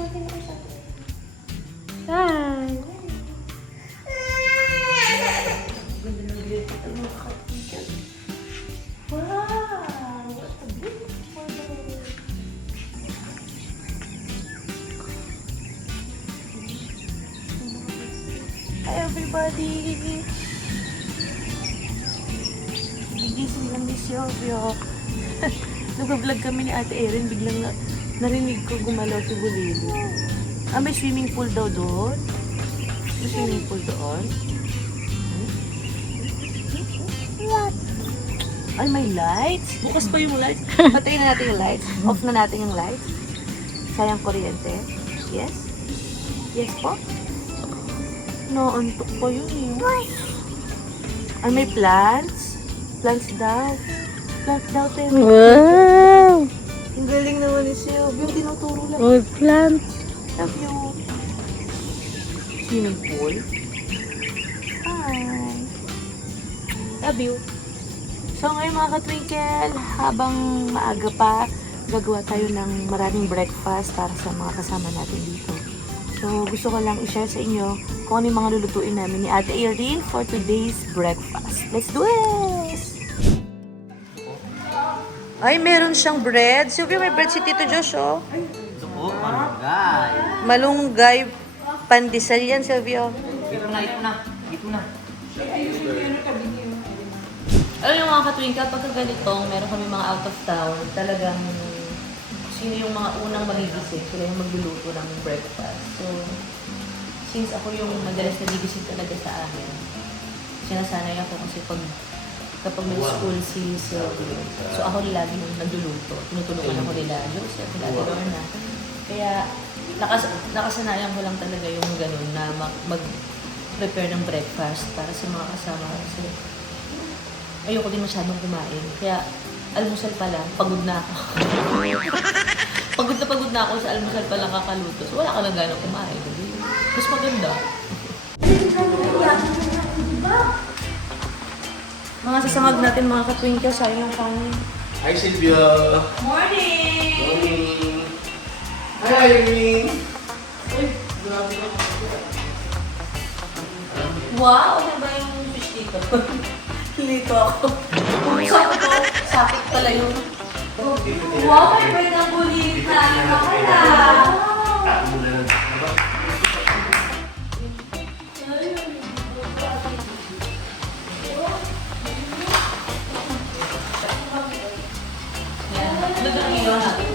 Hi! Ganda ng beauty ng mga kaibigan. Wow! What a beautiful day! Hi everybody! Gigising lang ni Silvio. Nag-vlog kami ni Ate Erin. Biglang na narinig ko gumalaw si Bulili. Ah, may swimming pool daw doon? May swimming pool doon? Ay, may lights. Bukas pa yung lights. Patayin na natin yung lights. Off na natin yung lights. Sayang kuryente. Yes? Yes po? Naantok pa yun eh. Ay, may plants. Plants daw. Plants daw, Temi. Wow! Ang galing naman ni Sylvia. Tinuturo lang. All plant. Love you. Swimming pool. Hi. Love you. So ngayon mga katwinkle, habang maaga pa, gagawa tayo ng maraming breakfast para sa mga kasama natin dito. So gusto ko lang i-share sa inyo kung ano yung mga lulutuin namin ni Ate Erin for today's breakfast. Let's do this! Ay, meron siyang bread. Sylvia, may bread si Tito Josh, oh. Ito po, malunggay. Malunggay pandesal yan, Silvio. Ito na, ito na. Ito na. Alam niyo mga katwinkle, pagka ganitong meron kami mga out of town, talagang sino yung mga unang magigising, sila yung magluluto ng breakfast. So, since ako yung madalas nagigising talaga sa amin, sinasanay ako kasi pag kapag may school si Sylvie, so ako lagi yung nagluluto. Tinutulungan ako nila, Joseph, nila Ate Lorna. Kaya, nakas nakasanayan ko lang talaga yung ganun na mag- mag-prepare ng breakfast para sa mga kasama. Kasi, ayoko din masyadong kumain. Kaya, almusal pa lang, pagod na ako. pagod na pagod na ako sa almusal pa lang kakaluto. So, wala ka lang gano'ng kumain. Mas maganda. Mga sasamag natin mga katwinkle, sayang yung kanin. Hi, Silvia. Morning! Morning. Hi, Irene. Wow! Ano ba yung fish dito? Lito ako. Sakit pala yung... Wow! May bread ang bulit na. Makala! Tago na lang. Yan. Doon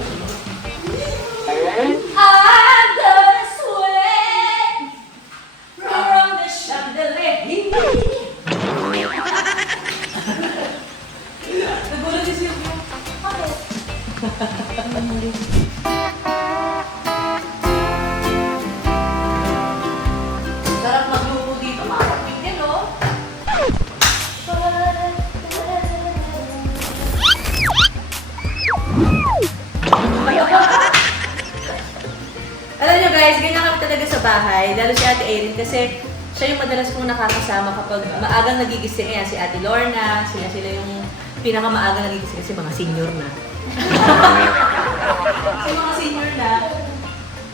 bahay, lalo si Ate Erin kasi siya yung madalas kong nakakasama kapag maagang nagigising. Ayan, si Ate Lorna, sila sila yung pinakamaagang nagigising kasi mga senior na. si mga senior na.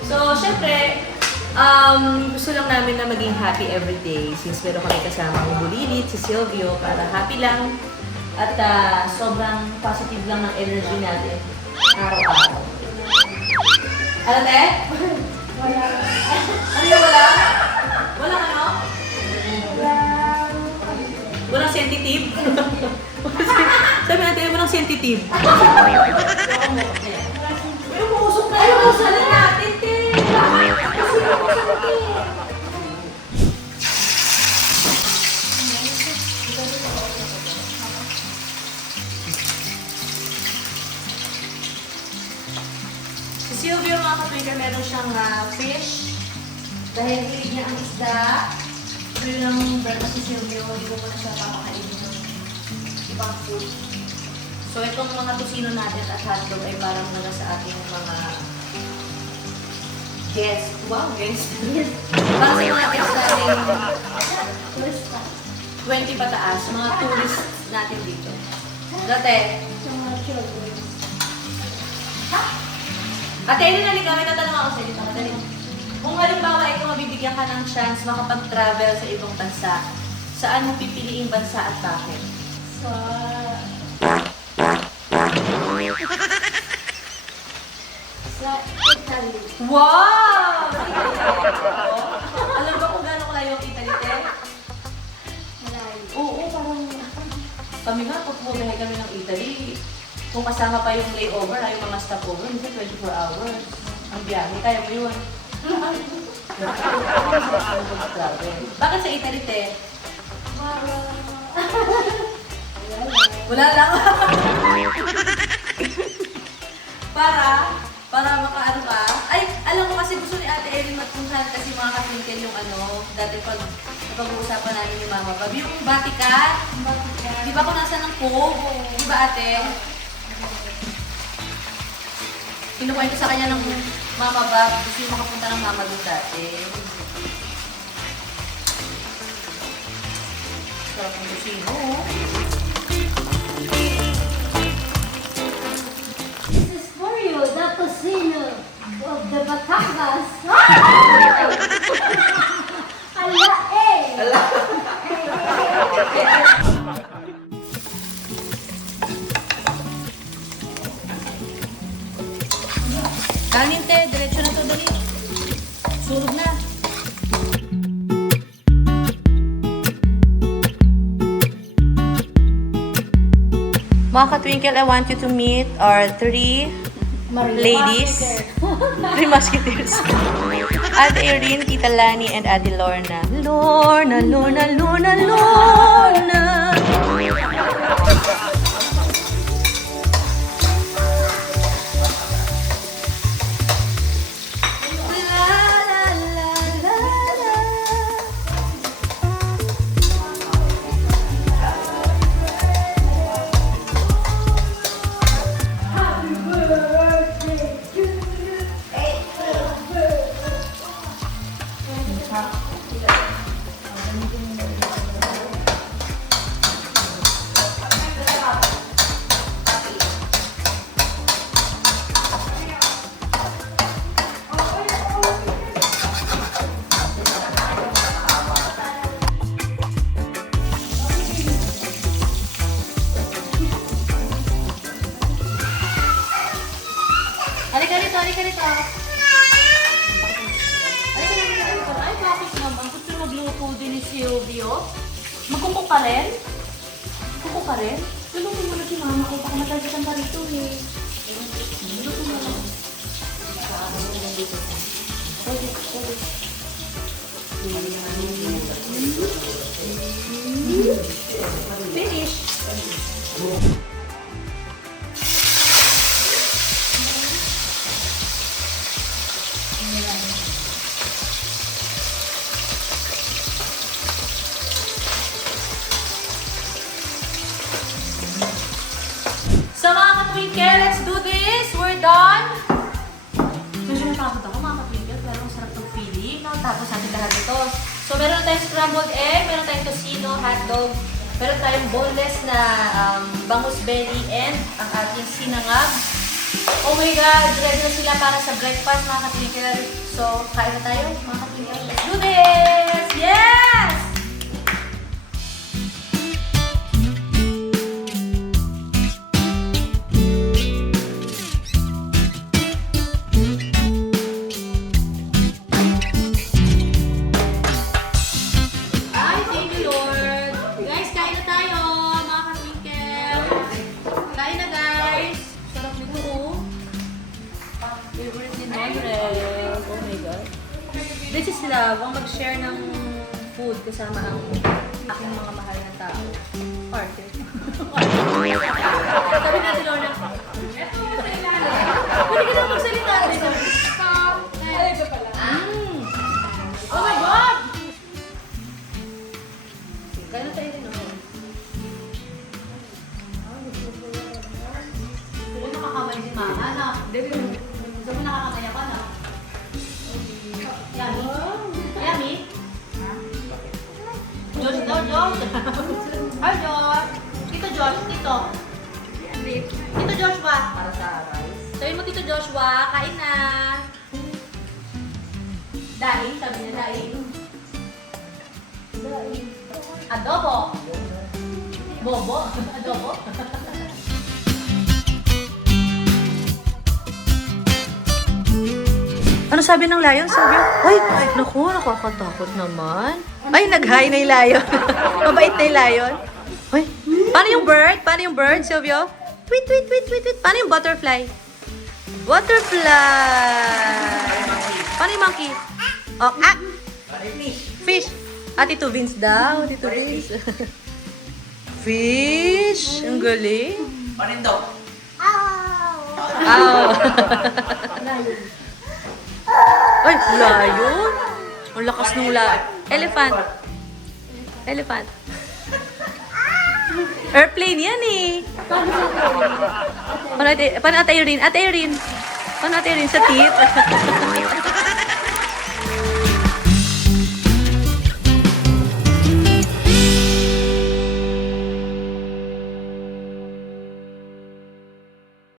So, syempre, um, gusto lang namin na maging happy every day since meron kami kasama ang Bulilit, si Silvio, para happy lang at ah, sobrang positive lang ng energy natin araw-araw. Ano, te? Wala. Yung wala? Walang ano? Walang sensitive? Sabi natin, walang sensitive. Pero pumusok na yung usalan natin, te. Kasi usalan, te. Si Silvio mga kapatid, meron siyang ah, fish. Dahil hilig niya ang isda. So yun ang breakfast ni Silvio, hindi ko muna siya papakainin ng ibang food. So itong mga tusino natin at hotdog ay parang mga sa ating mga guest. Wow, guest. Para sa mga guest natin, 20 pataas, mga tourists natin dito. Dati, Ate, Ellen, halika. May tatanong ako sa iyo. Madali. Kung halimbawa ay mabibigyan ka ng chance makapag-travel sa ibang bansa, saan mo pipiliing bansa at bakit? Sa... sa Italy. Wow! Alam ba kung gano'ng kalayo ang Italy, te? Malayo. Oo, parang... Kami nga, pag bumihay kami ng Italy, kung kasama pa yung layover, ay yung mga stopover, minsan 24 hours. Ang biyahe, kaya mo yun. Bakit sa Italy, te? Wala lang. para, para makaano ka. Ay, alam ko kasi gusto ni Ate Erin matunghan kasi mga katwinkel yung ano, dati pag napag-uusapan namin ni Mama Bab. Yung Vatican, di ba kung nasa ng Cove? Di ba ate? Kinukwento sa kanya ng Mama Bab, gusto yung makapunta ng Mama doon dati. Sarap ng kusino. This is for you, the casino of the Batangas. Ala eh! Kanin te, diretso na to, dali. Surog na. Mga ka-twinkle, I want you to meet our three ladies. three musketeers. Ate Erin, Tita Lani, and Ate Lorna. Lorna, Lorna, Lorna, Lorna. Silvio? Magkuko ka rin? Kuko ka rin? Luluto mo na si mama ko. Baka matagatan ka rito eh. Luluto mo lang. Pwede, pwede. Finish. Tayong tocino, hotdog, meron tayong boneless na um, bangus belly, and ang ating sinangag. Oh my God! Ready na sila para sa breakfast mga ka-twinkle. So, kain na tayo mga ka-twinkle. Let's do this! Yes! Kasama ang aking mga mahal na tao. Arte. Sabi natin, Lorna. Pwede ka na magsalita dito. Mm. Oh my God! Na tayo rin ako. Pero nakakamay si mama, na. Sabi mo nakakamay ako, Hi, Josh. Tito Josh, Tito. Tito Joshua. Para sa rice. Sabihin mo, Tito Joshua, kain na. Dahil, sabi niya, dahil. Adobo. Bobo. Adobo. Ano sabi ng lion? Sabi, ay, naku, nakakatakot naman. Ay, nag-hi na yung lion. Mabait na yung lion. Ay, Paano yung bird? Paano yung bird, Silvio? Tweet, tweet, tweet, tweet, tweet. Paano yung butterfly? Butterfly. Paano yung monkey? Oh, ah! Fish. Ah, Tito Vince daw. Tito Vince. Fish. Ang galing. Panindok. Ow. Ay, lion. Ang lakas ng la... Elephant. Elephant. Airplane yan eh. Paano ate, paano ate Irene? Ate Irene. Paano ate Irene? Sa tip?